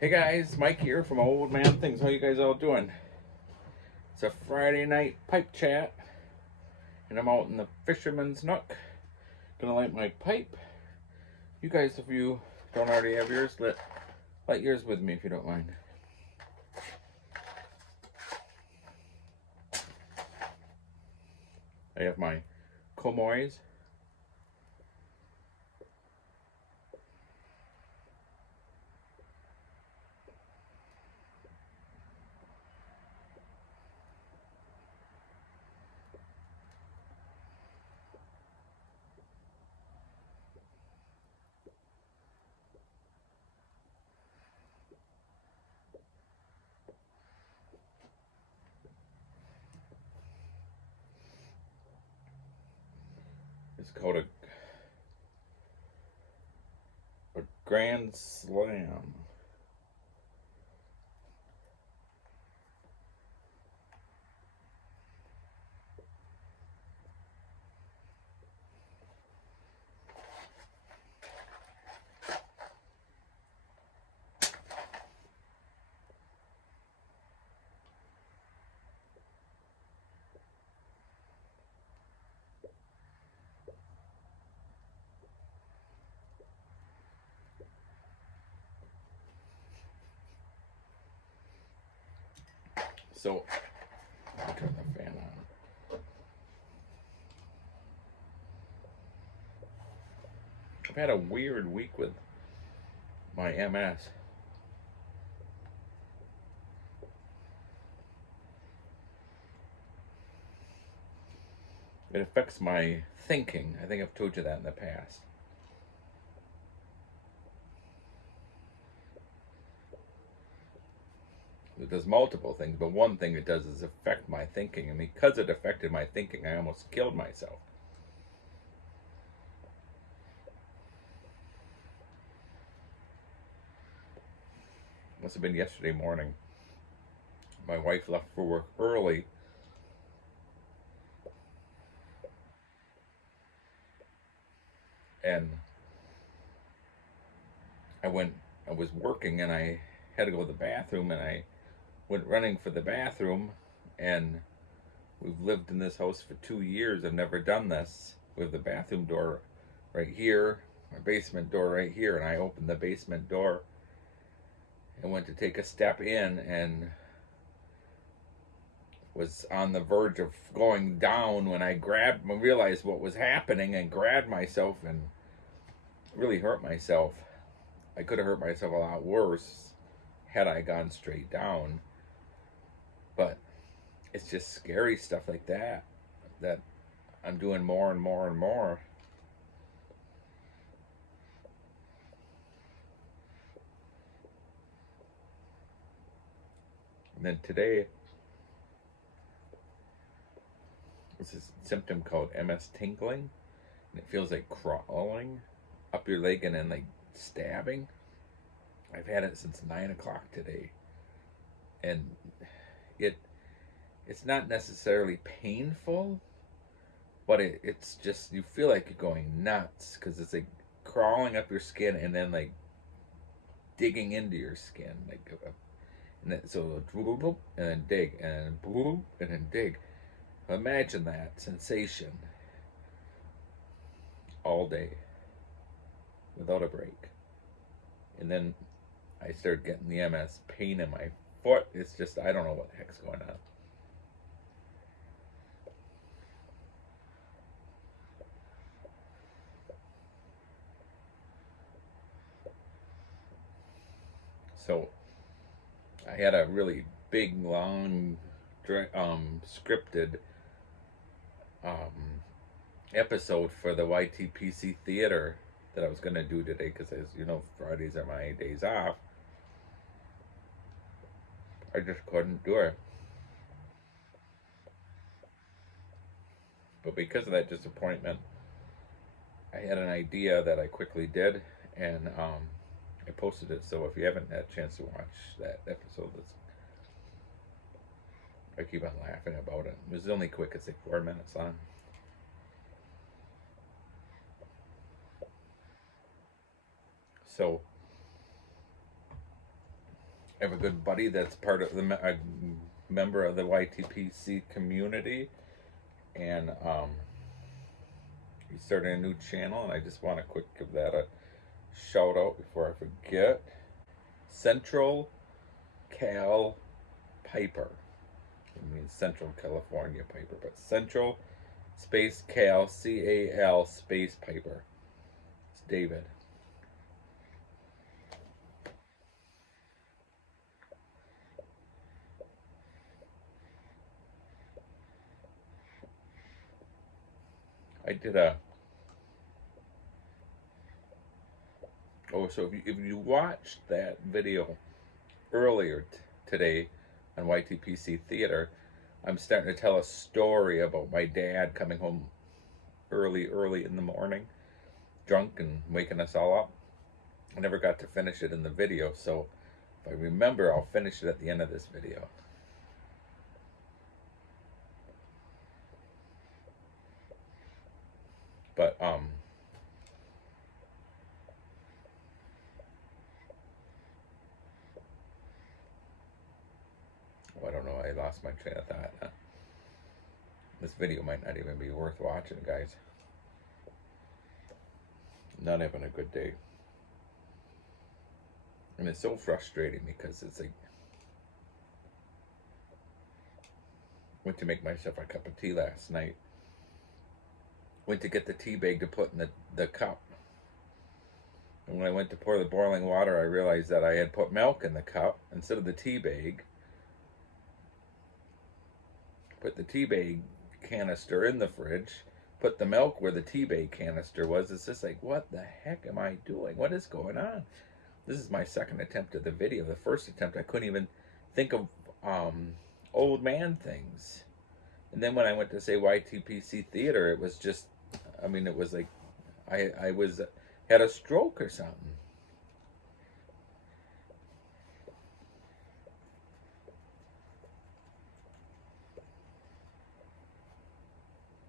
Hey guys, Mike here from Old Man Things. How you guys all doing? It's a Friday night pipe chat, and I'm out in the fisherman's nook. Gonna light my pipe. You guys, if you don't already have yours, light yours with me if you don't mind. I have my Comoys. It's called a Grand Slam. So, let me turn the fan on. I've had a weird week with my MS. It affects my thinking. I think I've told you that in the past. It does multiple things, but one thing it does is affect my thinking. And because it affected my thinking, I almost killed myself. Must have been yesterday morning. My wife left for work early. And I was working and I had to go to the bathroom, and I went running for the bathroom. And we've lived in this house for 2 years. I've never done this. We have the bathroom door right here, my basement door right here, and I opened the basement door and went to take a step in and was on the verge of going down when I realized what was happening and grabbed myself and really hurt myself. I could have hurt myself a lot worse had I gone straight down. But it's just scary stuff like that I'm doing more and more and more. And then today, it's a symptom called MS tingling, and it feels like crawling up your leg and then like stabbing. I've had it since 9 o'clock today, and it's not necessarily painful, but it's just, you feel like you're going nuts because it's like crawling up your skin and then like digging into your skin, like and then, so and then dig and then dig. Imagine that sensation all day without a break. And then I started getting the MS pain in my foot. It's just, I don't know what the heck's going on. So I had a really big, long, scripted episode for the YTPC theater that I was going to do today because, as you know, Fridays are my days off. I just couldn't do it. But because of that disappointment, I had an idea that I quickly did, and I posted it. So if you haven't had a chance to watch that episode, I keep on laughing about it. It was only quick; it's like 4 minutes long. So I have a good buddy that's part of a member of the YTPC community, and he started a new channel, and I just want to quick give that a shout out before I forget. Central Cal Piper. It means Central California Piper, but Central space Cal, CAL space Piper. It's David. I did a. Oh, so if you watched that video earlier today on YTPC Theater, I'm starting to tell a story about my dad coming home early in the morning, drunk and waking us all up. I never got to finish it in the video, so if I remember, I'll finish it at the end of this video. But oh, I don't know, I lost my train of thought. This video might not even be worth watching, guys. Not having a good day. And it's so frustrating because it's like, went to make myself a cup of tea last night. Went to get the tea bag to put in the cup. And when I went to pour the boiling water, I realized that I had put milk in the cup instead of the tea bag. Put the tea bag canister in the fridge. Put the milk where the tea bag canister was. It's just like, what the heck am I doing? What is going on? This is my second attempt at the video. The first attempt, I couldn't even think of old man things. And then when I went to say YTPC Theater, it was just, I mean, it was like I had a stroke or something.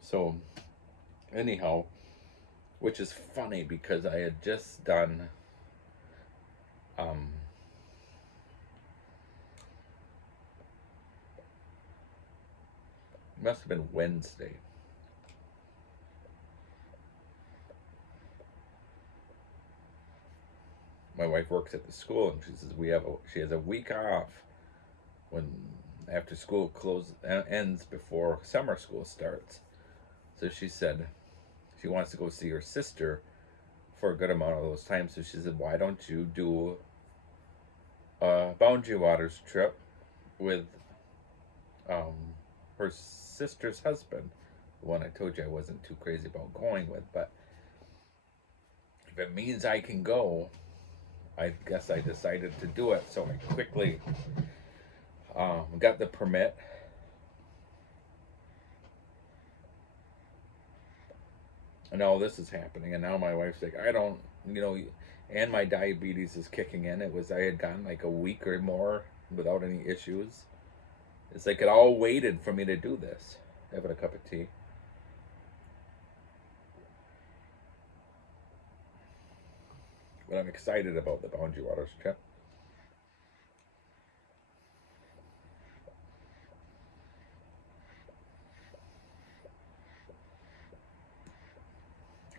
So, anyhow, which is funny because I had just done must have been Wednesday. My wife works at the school, and she says she has a week off when after school ends before summer school starts. So she said she wants to go see her sister for a good amount of those times. So she said, "Why don't you do a Boundary Waters trip with her sister's husband, the one I told you I wasn't too crazy about going with, but if it means I can go, I guess I decided to do it." So I quickly got the permit. And all this is happening, and now my wife's like, I don't, and my diabetes is kicking in. I had gone like a week or more without any issues. It's like it all waited for me to do this. Having a cup of tea. But I'm excited about the Boundary Waters trip.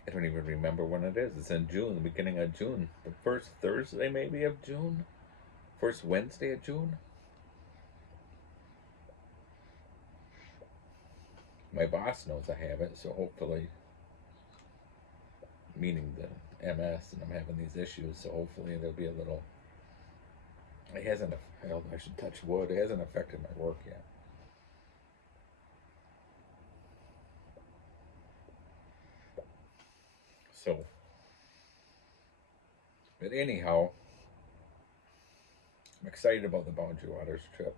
I don't even remember when it is. It's in June, the beginning of June. The first Thursday maybe of June? First Wednesday of June? My boss knows I have it, so hopefully, meaning the MS, and I'm having these issues, so hopefully there'll be a little, it hasn't, I should touch wood, it hasn't affected my work yet. So, but anyhow, I'm excited about the Boundary Waters trip.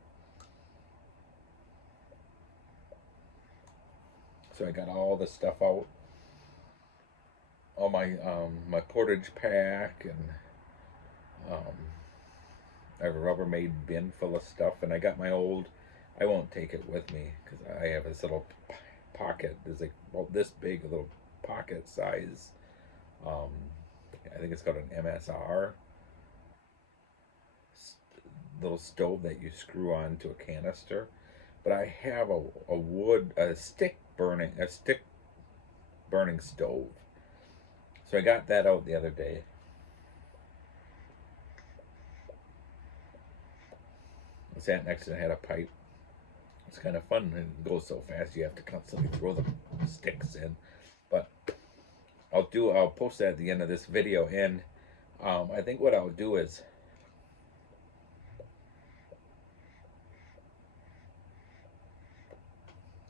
So I got all the stuff out, all my Portage Pack, and I have a Rubbermaid bin full of stuff, and I got my old. I won't take it with me because I have this little pocket. There's like this big, a little pocket size. I think it's called an MSR. little stove that you screw on to a canister. But I have a stick burning stove. So I got that out the other day. I sat next to it, had a pipe. It's kind of fun, and it goes so fast you have to constantly throw the sticks in. But I'll post that at the end of this video, and I think what I'll do is,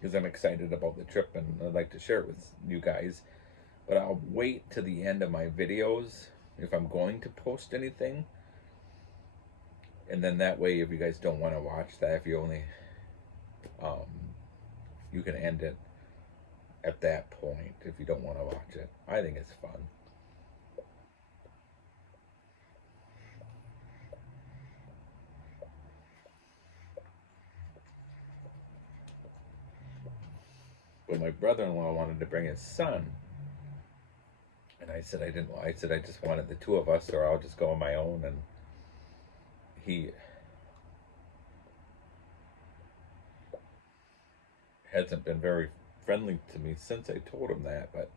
because I'm excited about the trip and I'd like to share it with you guys, but I'll wait to the end of my videos if I'm going to post anything, and then that way, if you guys don't want to watch that, if you only you can end it at that point if you don't want to watch it. I think it's fun. But my brother-in-law wanted to bring his son, and I said I didn't. I said I just wanted the two of us, or I'll just go on my own. And he hasn't been very friendly to me since I told him that, but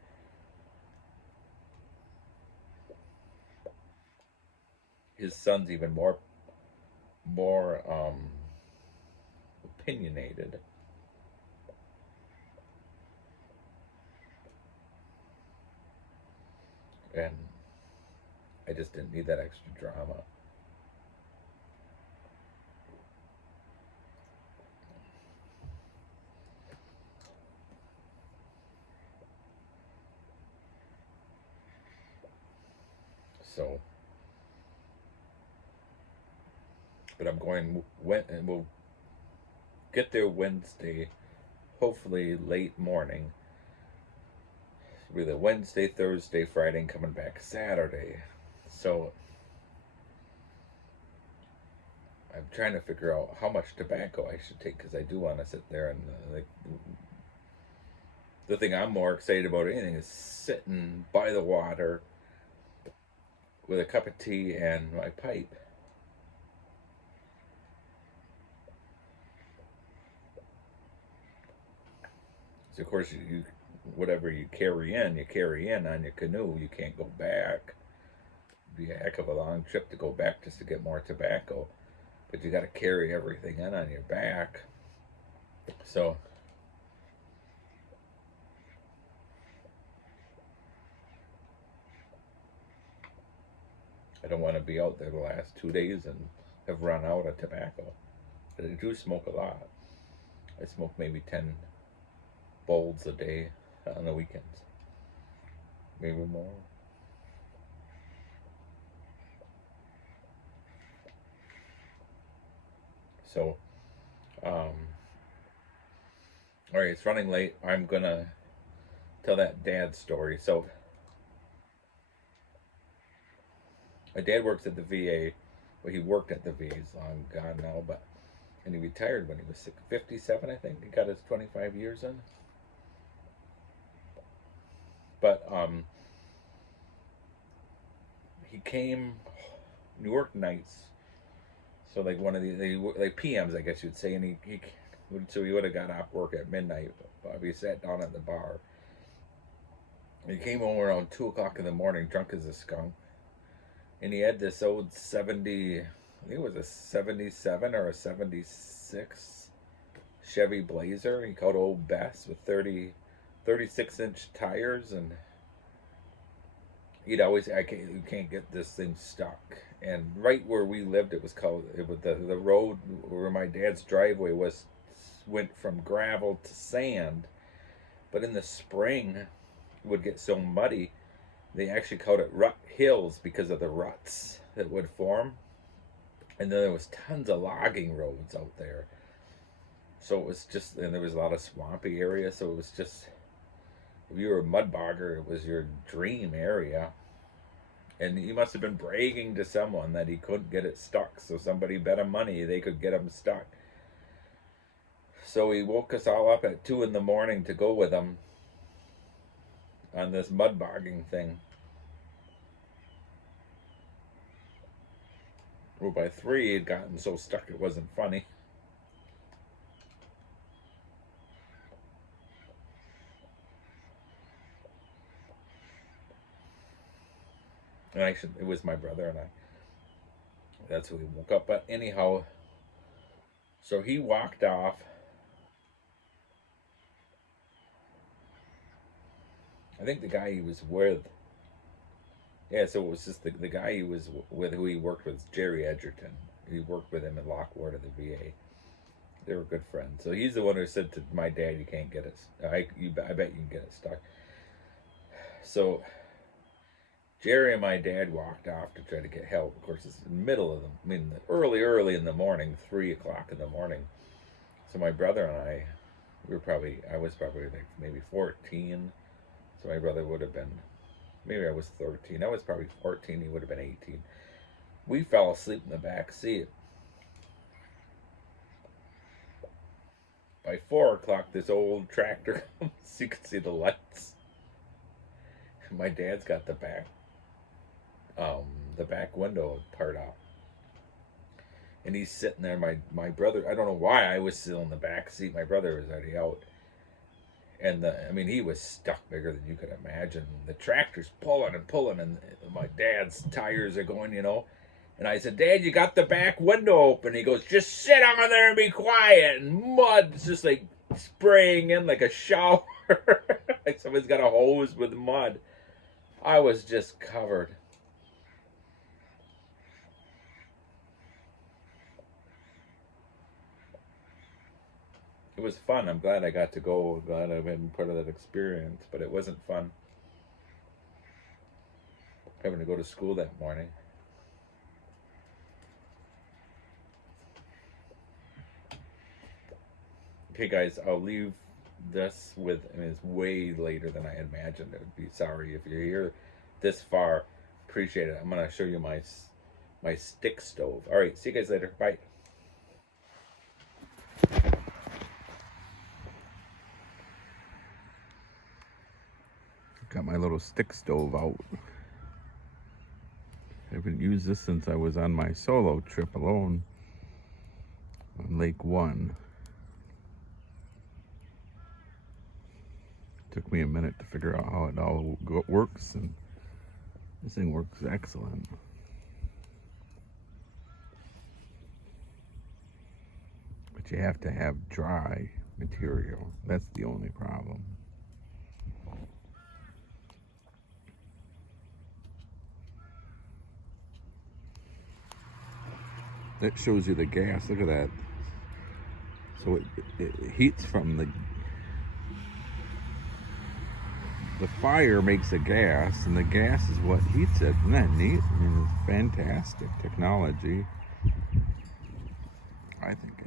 his son's even more opinionated. And I just didn't need that extra drama. So, but I'm going, and we'll get there Wednesday, hopefully late morning. It'll be the Wednesday, Thursday, Friday, and coming back Saturday. So I'm trying to figure out how much tobacco I should take, because I do want to sit there and like. The thing I'm more excited about anything is sitting by the water with a cup of tea and my pipe. So of course you whatever you carry in on your canoe. You can't go back. It'd be a heck of a long trip to go back just to get more tobacco. But you got to carry everything in on your back. So I don't want to be out there the last 2 days and have run out of tobacco. But I do smoke a lot. I smoke maybe 10 bowls a day on the weekends. Maybe more. So, all right, it's running late. I'm gonna tell that dad story. So, my dad works at the VA. Well, he worked at the VA. He's long gone now, and he retired when he was 57, I think. He got his 25 years in. But he came. He worked nights, so like one of like PMs, I guess you'd say, and so he would have got off work at midnight. He sat down at the bar. He came home around 2 o'clock in the morning, drunk as a skunk, and he had this old 70, I think it was a 77 or a 76 Chevy Blazer. He called Old Bess with 36-inch tires, and he'd always, you can't get this thing stuck. And right where we lived, it was the road where my dad's driveway went from gravel to sand. But in the spring, it would get so muddy, they actually called it rut hills because of the ruts that would form. And then there was tons of logging roads out there. So it was just, and there was a lot of swampy area. So it was just, if you were a mud bogger, it was your dream area. And he must have been bragging to someone that he couldn't get it stuck. So somebody bet him money they could get him stuck. So he woke us all up at 2 in the morning to go with him on this mud bogging thing. Well, by 3, he'd gotten so stuck it wasn't funny. And it was my brother and I. That's who we woke up. But anyhow, so he walked off. I think the guy he was with. Yeah, so it was just the guy he was with, who he worked with, Jerry Edgerton. He worked with him in Lockwood at the VA. They were good friends. So he's the one who said to my dad, "You can't get it. I bet you can get it stuck." So Jerry and my dad walked off to try to get help. Of course, it's in the middle of early in the morning, 3 o'clock in the morning. So my brother and I, I was probably like maybe 14. So my brother would have been, maybe I was 13. I was probably 14. He would have been 18. We fell asleep in the back seat. By 4 o'clock, this old tractor comes. You can see the lights. And my dad's got the back window part out. And he's sitting there. My brother, I don't know why I was still in the back seat. My brother was already out. And he was stuck bigger than you could imagine. The tractor's pulling and pulling, and my dad's tires are going, And I said, "Dad, you got the back window open." He goes, "Just sit on there and be quiet." And mud's just like spraying in like a shower. Like somebody's got a hose with mud. I was just covered. It was fun. I'm glad I got to go. I'm glad I've been part of that experience, but it wasn't fun having to go to school that morning. Okay, guys, I'll leave this with, it's way later than I imagined. It would be sorry if you're here this far. Appreciate it. I'm going to show you my stick stove. All right, see you guys later. Bye. Got my little stick stove out. I haven't used this since I was on my solo trip alone on Lake One. Took me a minute to figure out how it all works, and this thing works excellent. But you have to have dry material. That's the only problem. That shows you the gas. Look at that. So it heats from the fire makes a gas, and the gas is what heats it. Isn't that neat? It's fantastic technology, I think.